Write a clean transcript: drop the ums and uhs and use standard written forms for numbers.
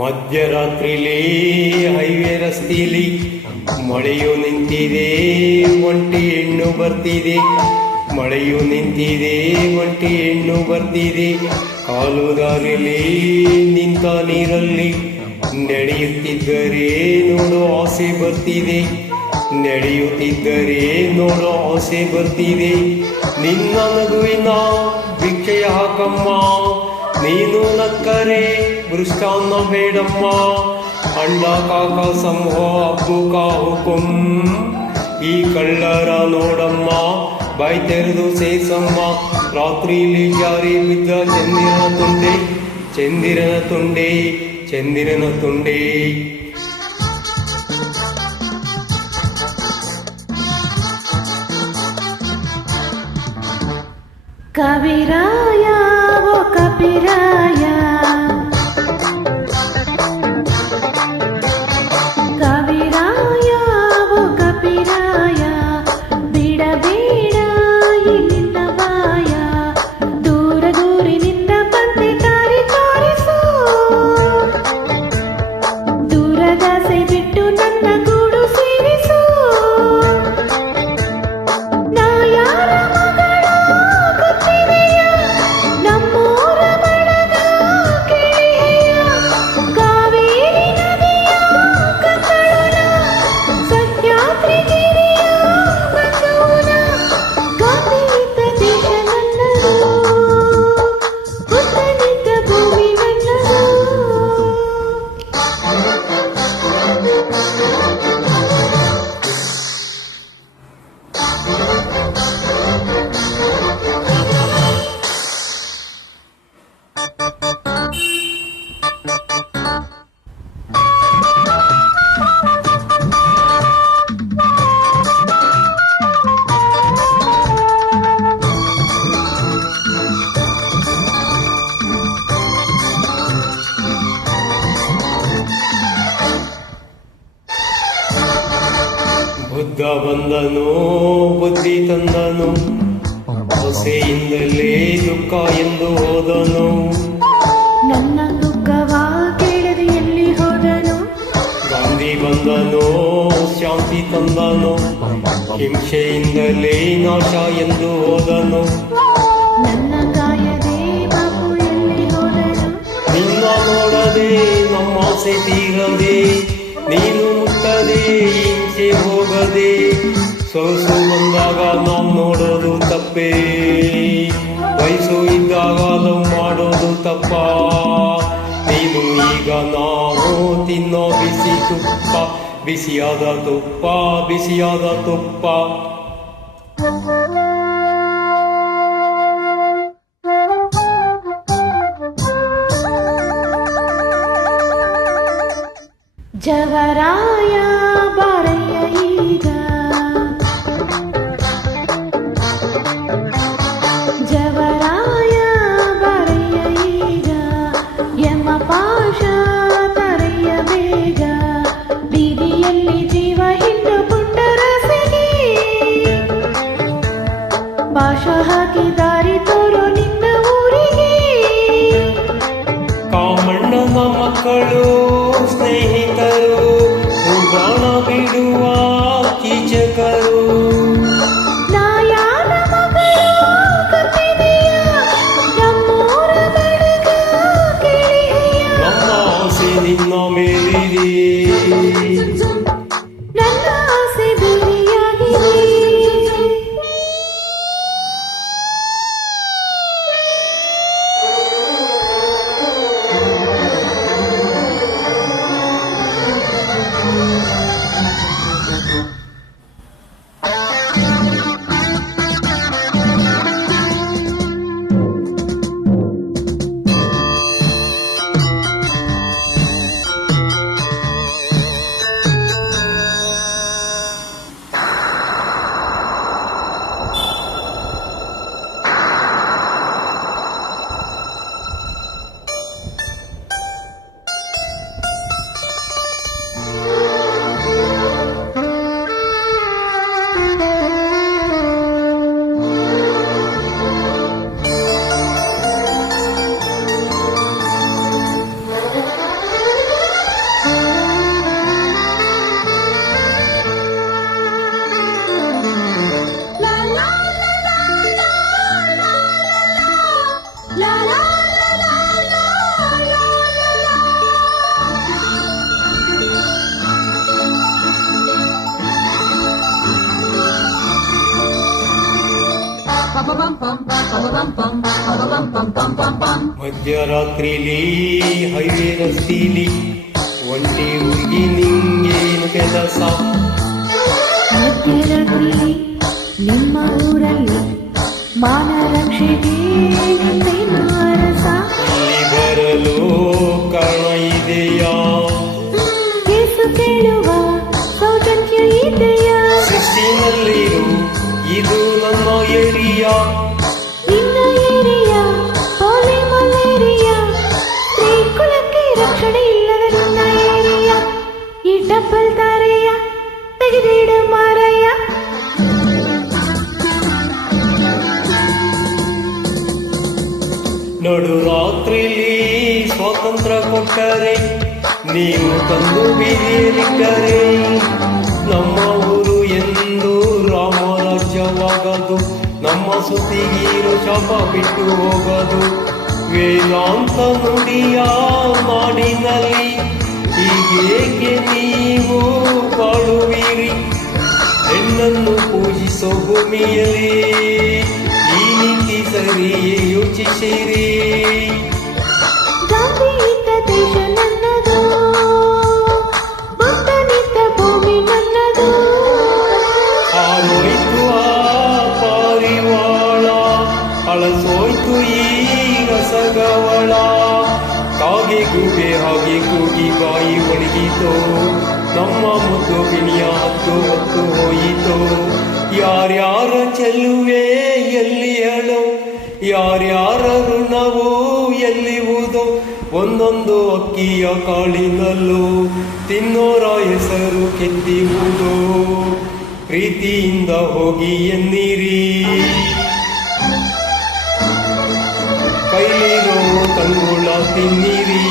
ಮಧ್ಯರಾತ್ರಿಲಿ highway ರಸ್ತೆಯಲ್ಲಿ ಮಳೆಯು ನಿಂತಿದೆ, ಒಂಟಿ ಹೆಣ್ಣು ಬರ್ತಿದೆ. ಮಳೆಯು ನಿಂತಿದೆ, ಒಂಟಿ ಹೆಣ್ಣು ಬರ್ತಿದೆ. ಕಾಲು ದಾರಿಲಿ ನಿಂತ ನೀರಲ್ಲಿ ನಡೆಯುತ್ತಿದ್ದರೆ ನೋಡೋ ಆಸೆ ಬರ್ತಿದೆ. ನಡೆಯುತ್ತಿದ್ದರೆ ನೋಡೋ ಆಸೆ ಬರ್ತಿದೆ. ನಿನ್ನ ನಗುವಿನ ಭಿಕ್ಷೆಯ ಹಾಕಮ್ಮ, ನೀನು ನಕ್ಕರೆ ಮೃಷ್ಟಾನ್ನ ಬೇಡಮ್ಮ. ಅಂಡ ಕಾಕ ಸಂಹ ಅಬ್ಬು ಕಾ ಹುಕುಂ, ಈ ಕಳ್ಳರ ನೋಡಮ್ಮ ಬಾಯ್ ತೆರೆದು ಸೇಸಮ್ಮ. ರಾತ್ರಿಲಿ ಜಾರಿ ಬಿದ್ದ ಚಂದಿರನ ತುಂಡೆ, ಚಂದಿರನ ತುಂಡೆ, ಚಂದಿರನ ತುಂಡೆ. ಕವಿರಾಯ ಓ ಕಪಿರಾಯ, ಕವಿರಾಯ ಓ ಕಪಿರಾಯ, ಬಿಡಬೇಡ ಈ ನಿನ್ನ ಬಾಯ. ದೂರ ದೂರಿನಿಂದ ಬಂದೆ ದಾರಿ ತೋರಿಸು, ದೂರದಾಸೆ ಬಿಟ್ಟು ನನ್ನ ಗೂಡು ಸೇರಿಸು. ನಾ ಯಾರ ಬುದ್ಧ ಬಂದನು, ಬುದ್ಧಿ ತಂದನು, ಆಸೆಯಿಂದಲೇ ದುಃಖ ಎಂದು ಹೋದನು. ನನ್ನ ದುಃಖವ ಕೇಳದೆ ಎಲ್ಲಿ ಹೋದನು. ಗಾಂಧಿ ಬಂದನು, ಶಾಂತಿ ತಂದನು, ಹಿಂಸೆಯಿಂದಲೇ ನಾಶ ಎಂದು ಹೋದನು. ನನ್ನ ಕಾಯದೆ ಬಾಪು ಎಲ್ಲಿ ಹೋದನು. ನಿನ್ನ ನೋಡದೆ ನಮ್ಮ ಆಸೆ ತೀರದೆ, ನೀನು ಮುಟ್ಟದೆ ಹಿಂಸೆ ಹೋಗದೆ. ಸೊಗಸು ಬಂದಾಗ ನಾವು ನೋಡೋದು ತಪ್ಪೇ, ವಯಸ್ಸು ಇದ್ದಾಗ ಲವ್ ಮಾಡೋದು ತಪ್ಪ. ನೀನು ಈಗ ನಾವು ತಿನ್ನೋ ಬಿಸಿ ತುಪ್ಪ, ಬಿಸಿಯಾದ ತುಪ್ಪ, ಬಿಸಿಯಾದ ತುಪ್ಪ. ಜವರಾಯ ಬಾರಯ್ಯ ಈಗ, ಜವರಾಯ ಬಾರಯ್ಯ ಈಗ. ಯಮ ಪಾಶ ತರೆಯ ಬೇಗ, ಬೀದಿಯಲ್ಲಿ ಜೀವ ಹಿಂಡು ಪುಟ್ಟರಸಿಗೆ. ಪಾಶ ಹಾಕಿ ದಾರಿ ತೋರೋ ನಿನ್ನ ಊರಿಗೆ. ಕಾಮಣ್ಣನ ಮಕ್ಕಳು ಸ್ನೇಹಿತರು, ಬಾಣ ಬಿಡುವ ಕೀಚಕರು. ನಾಯಾರ ಮಗಳು ಕತ್ತಿದೆಯ, ನಮ್ಮೂರ ಬಡಗ ಗೆಳೆಯ. ನಮ್ಮ ಆಸೆ ನಿನ್ನ ಮೇಲಿದೆ, ನನ್ನ ಆಸೆ ಬೇರೆಯಾಗಿದೆ. ಮಧ್ಯರಾತ್ರಿಲಿ ಹೈವೇ ರಸ್ತೀಲಿ ಒಂಟಿ ಹುಡುಗಿ ನಿಂಗೇನು ಕೆಲಸ ಮಧ್ಯರಾತ್ರಿ ನಿಮ್ಮ ಊರಲ್ಲಿ ಮಾನ ರಕ್ಷೆಗೆ ನಿಂದೇನು ಅರಸ ಇಲ್ಲಿ ಬರಲು ಕಾರಣ ಇದೆಯಾ ಕೇಸು ಕೇಳುವ ಸೌಜನ್ಯ ಇದೆಯಾ ಸೃಷ್ಟಿನಲ್ಲಿರು ಇದು ನನ್ನ ಏರಿಯಾ ನಿನ್ನ ಏರಿಯಾ ಪೋಲಿ ಮಲೇರಿಯಾ ಸ್ತ್ರೀ ಕುಲಕ್ಕೆ ರಕ್ಷಣೆ ಇಲ್ಲದ ನಿನ್ನ ಏರಿಯಾ ಈ ಡಬ್ಬಲ್ ತಾರೆಯ ತೆಗೆದಿಡು ಮಾರಯ್ಯ ನಡು ರಾತ್ರಿಲಿ ಸ್ವಾತಂತ್ರ್ಯ ಕೊಟ್ಟರೆ ನೀವು ತಂದು ಬೀದಿಯಲ್ಲಿಟ್ಟರೆ ನಮ್ಮ ಊರು ಎಂದು ರಾಮರಾಜ್ಯವಾಗದು ನಮ್ಮ ಸುತ್ತಿಗಿರೋ ಶಾಪ ಬಿಟ್ಟು ಹೋಗದು ವೇದಾಂತ ನುಡಿಯ ನಾಡಿನಲ್ಲಿ ಹೀಗೇಕೆ ನೀವು ಬಾಳುವಿರಿ ಹೆಣ್ಣನ್ನು ಪೂಜಿಸೋ ಭೂಮಿಯಲ್ಲಿ ಈ ನೀತಿ ಸರಿಯೇ ಯೋಚಿಸಿರಿ ಗಾಂಧಿ ಇದ್ದ ದೇಶ ನನ್ನದು ಬುದ್ಧನಿದ್ದ ಭೂಮಿ ನನ್ನದು ಆರೋಯ್ತು ಆ ಪಾರಿವಾಳ ಅಳಸೋಯ್ತು ಈ ರಸಗವಳ ಕಾಗೆ ಗೂಬೆ ಹಾಗೆ ಕೂಗಿ ಬಾಯಿ ಒಣಗಿತೋ ನಮ್ಮ ಮುದ್ದು ಬಿಣಿಯ ಹೊತ್ತು ಹೋಯಿತೋ ಯಾರ್ಯಾರ ಚೆಲ್ಲುವೆ ಎಲ್ಲಿ ಹೇಳೋ ಯಾರ್ಯಾರ ಋಣವೋ ಎಲ್ಲಿವುದೋ ಒಂದೊಂದು ಅಕ್ಕಿಯ ಕಾಳಿನಲ್ಲೂ ತಿನ್ನೋರ ಹೆಸರು ಕೆತ್ತಿವುದೋ ಪ್ರೀತಿಯಿಂದ ಹೋಗಿ ಎನ್ನಿರಿ ಕೈಲಿರೋ ತಂಗುಳ ತಿನ್ನಿರಿ